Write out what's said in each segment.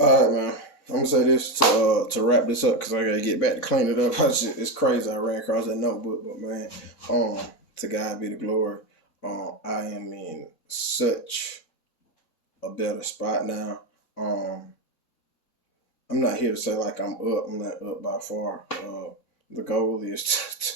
All right, man. I'm gonna say this to wrap this up because I gotta get back to clean it up. It's crazy. I ran across that notebook, but man, um, to God be the glory. I am in such a better spot now. Um, I'm not here to say like I'm up. I'm not up by far. The goal is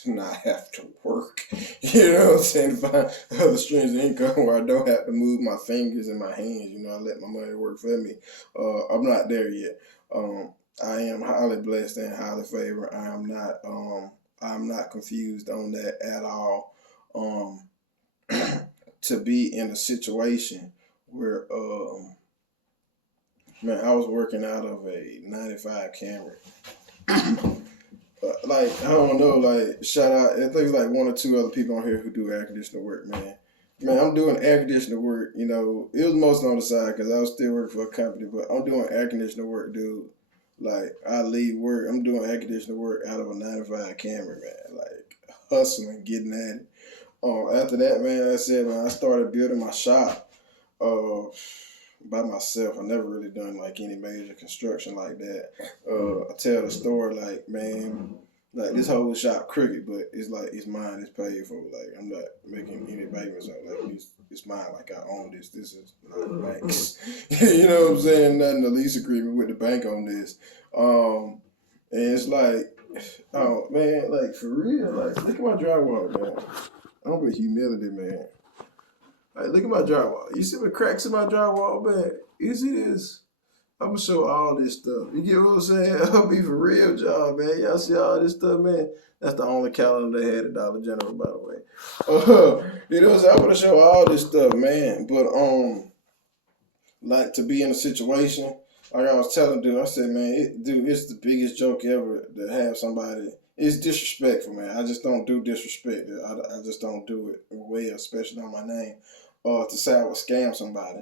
to not have to work. You know what I'm saying? To find other streams of income where I don't have to move my fingers and my hands. You know, I let my money work for me. I'm not there yet. Um, I am highly blessed and highly favored. I'm not confused on that at all. Um, to be in a situation where man, I was working out of a 95 Camry. Like I don't know, like shout out. I think there's like one or two other people on here who do air conditioner work, man. Man, I'm doing air conditioner work. You know, it was mostly on the side because I was still working for a company, but I'm doing air conditioner work, dude. Like I leave work, I'm doing air conditioner work out of a 95 Camry, man. Like hustling, getting at it. After that, man, I said, man, I started building my shop. Uh, by myself. I never really done like any major construction like that. I tell the story like, man, like this whole shop crooked, but it's like it's mine. It's paid for. Like I'm not making any payments on. Like it's mine. Like I own this. This is not the bank's. You know what I'm saying? Nothing the lease agreement with the bank on this. And it's like, oh man, like for real. Like look at my drywall, man. I'm with humility, man. Like, look at my drywall. You see the cracks in my drywall, man? You see this? I'm gonna show all this stuff. You get what I'm saying? I'll be for real, y'all, man. Y'all see all this stuff, man? That's the only calendar they had at Dollar General, by the way. You know what I'm saying? I'm gonna show all this stuff, man. But like to be in a situation, like I was telling dude, I said, man, dude, it's the biggest joke ever to have somebody. It's disrespectful, man. I just don't do disrespect. I just don't do it well, especially on my name. To say I would scam somebody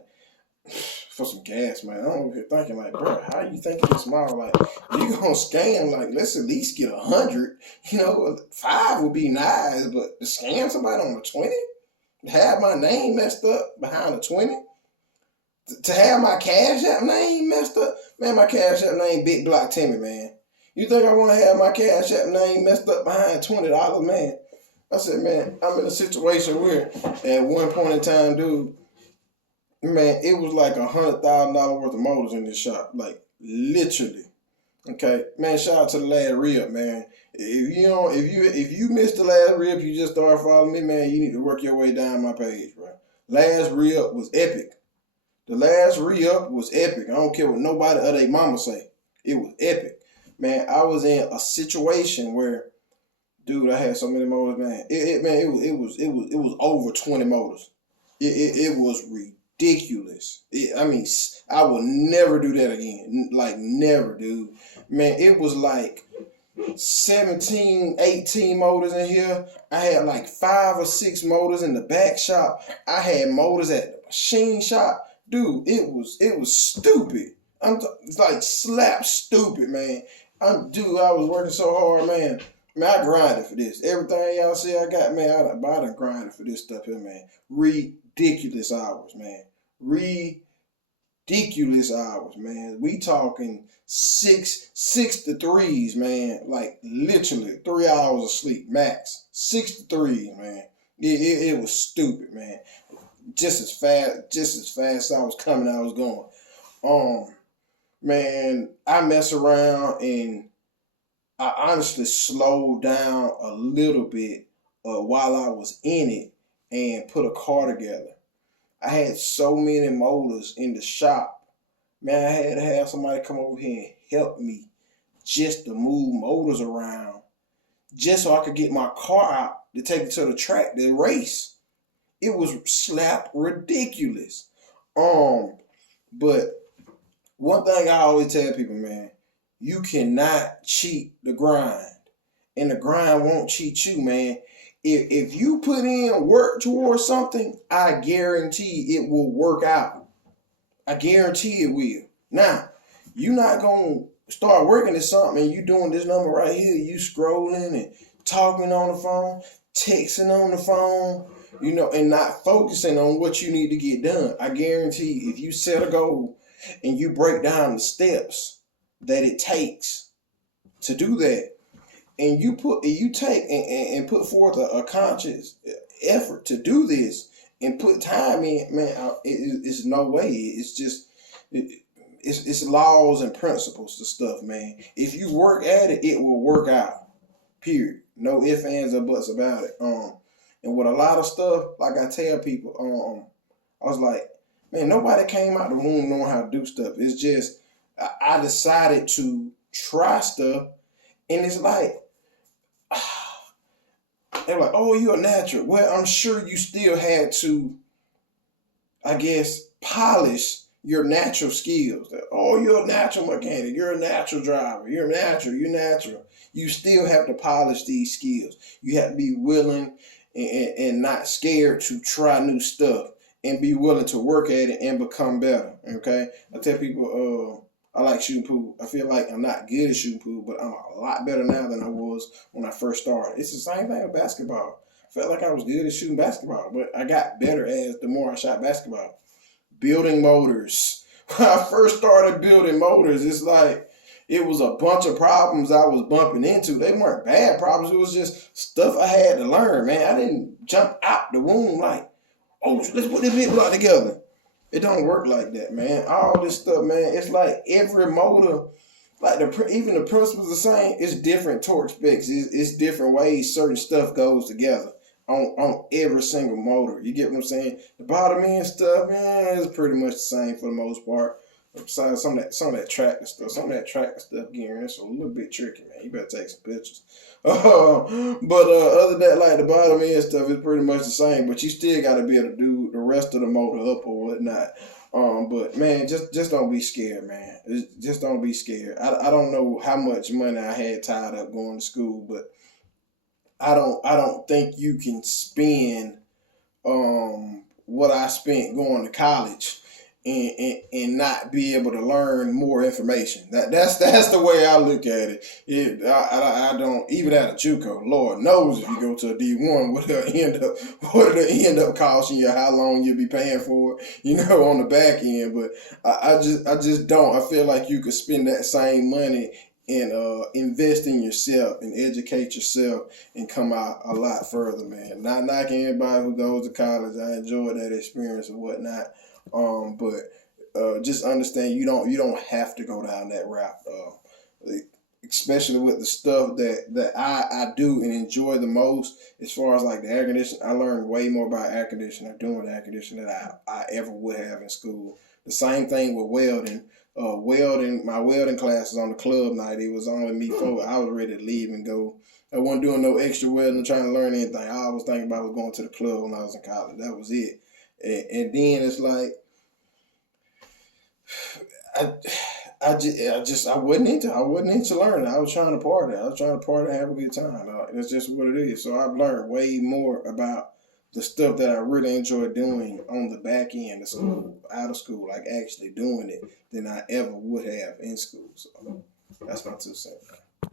for some gas, man. I'm here thinking like, bro, how you thinking this small? Like, you gonna scam? Like, let's at least get 100. You know, 5 would be nice, but to scam somebody on a 20, to have my name messed up behind a 20, to have my Cash App name messed up, man. My Cash App name Big Block Timmy, man. You think I want to have my Cash App name messed up behind $20, man? I said, man, I'm in a situation where at one point in time, dude, man, it was like $100,000 worth of motors in this shop. Like literally. Okay. Man, shout out to the last rib, man. If you missed the last rib, you just started following me, man, you need to work your way down my page, bro. Last rib was epic. The last re-up was epic. I don't care what nobody or they mama say. It was epic. Man, I was in a situation where dude, I had so many motors, man. It was over 20 motors. It was ridiculous. I mean, I will never do that again. Like never, dude. Man, it was like 17, 18 motors in here. I had like 5 or 6 motors in the back shop. I had motors at the machine shop. Dude, it was stupid. It's like slap stupid, man. I was working so hard, man. Man, I grinded for this. Everything y'all see I got, man, I done grinded for this stuff here, man. Ridiculous hours, man. Ridiculous hours, man. We talking six to threes, man. Like literally 3 hours of sleep max. 6 to 3, man. It was stupid, man. Just as fast I was coming, I was going. Man, I mess around and I honestly slowed down a little bit while I was in it and put a car together. I had so many motors in the shop. Man, I had to have somebody come over here and help me just to move motors around just so I could get my car out to take it to the track, the race. It was slap ridiculous. But one thing I always tell people, man, you cannot cheat the grind. And the grind won't cheat you, man. If you put in work towards something, I guarantee it will work out. I guarantee it will. Now, you're not going to start working at something and you doing this number right here. You scrolling and talking on the phone, texting on the phone, you know, and not focusing on what you need to get done. I guarantee if you set a goal and you break down the steps that it takes to do that, and you take and put forth a conscious effort to do this and put time in, man, it's no way. It's just it's laws and principles to stuff, man. If you work at it, it will work out. Period. No ifs, ands, or buts about it. And with a lot of stuff, like I tell people, I was like, man, nobody came out the womb knowing how to do stuff. It's just I decided to try stuff, and it's like they're like, oh, you're a natural. Well, I'm sure you still had to, I guess, polish your natural skills. Oh, you're a natural mechanic. You're a natural driver. You're natural. You're natural. You still have to polish these skills. You have to be willing and not scared to try new stuff and be willing to work at it and become better. Okay? I tell people, I like shooting pool. I feel like I'm not good at shooting pool, but I'm a lot better now than I was when I first started. It's the same thing with basketball. I felt like I was good at shooting basketball, but I got better as the more I shot basketball. Building motors. When I first started building motors, it's like it was a bunch of problems I was bumping into. They weren't bad problems. It was just stuff I had to learn, man. I didn't jump out the womb like, oh, let's put this big block together. It don't work like that, man. All this stuff, man, it's like every motor, like even the principles the same. It's different torque specs. It's different ways certain stuff goes together on every single motor. You get what I'm saying? The bottom end stuff, man, is pretty much the same for the most part. Besides some of that tractor stuff, gearing, it's a little bit tricky, man. You better take some pictures. But other than that, like the bottom end stuff is pretty much the same. But you still got to be able to do the rest of the motor up or whatnot. But man, just don't be scared, man. Just don't be scared. I don't know how much money I had tied up going to school, but I don't think you can spend what I spent going to college and not be able to learn more information. That's the way I look at it. I don't, even at a JUCO, Lord knows if you go to a D1, what it'll end up costing you, how long you'll be paying for it, on the back end. But I just don't. I feel like you could spend that same money and invest in yourself and educate yourself and come out a lot further, man. Not knocking anybody who goes to college. I enjoyed that experience and whatnot. But just understand you don't have to go down that route. Especially with the stuff that I do and enjoy the most, as far as like the air conditioning. I learned way more about air conditioning, doing air conditioning than I ever would have in school. The same thing with welding. My welding classes on the club night, it was only me four. I was ready to leave and go. I wasn't doing no extra welding, trying to learn anything. All I was thinking about was going to the club when I was in college. That was it. And then it's like I wasn't into learning. I was trying to party. And have a good time. That's just what it is. So I've learned way more about the stuff that I really enjoy doing on the back end of school, out of school, like actually doing it, than I ever would have in school. So that's my 2 cents.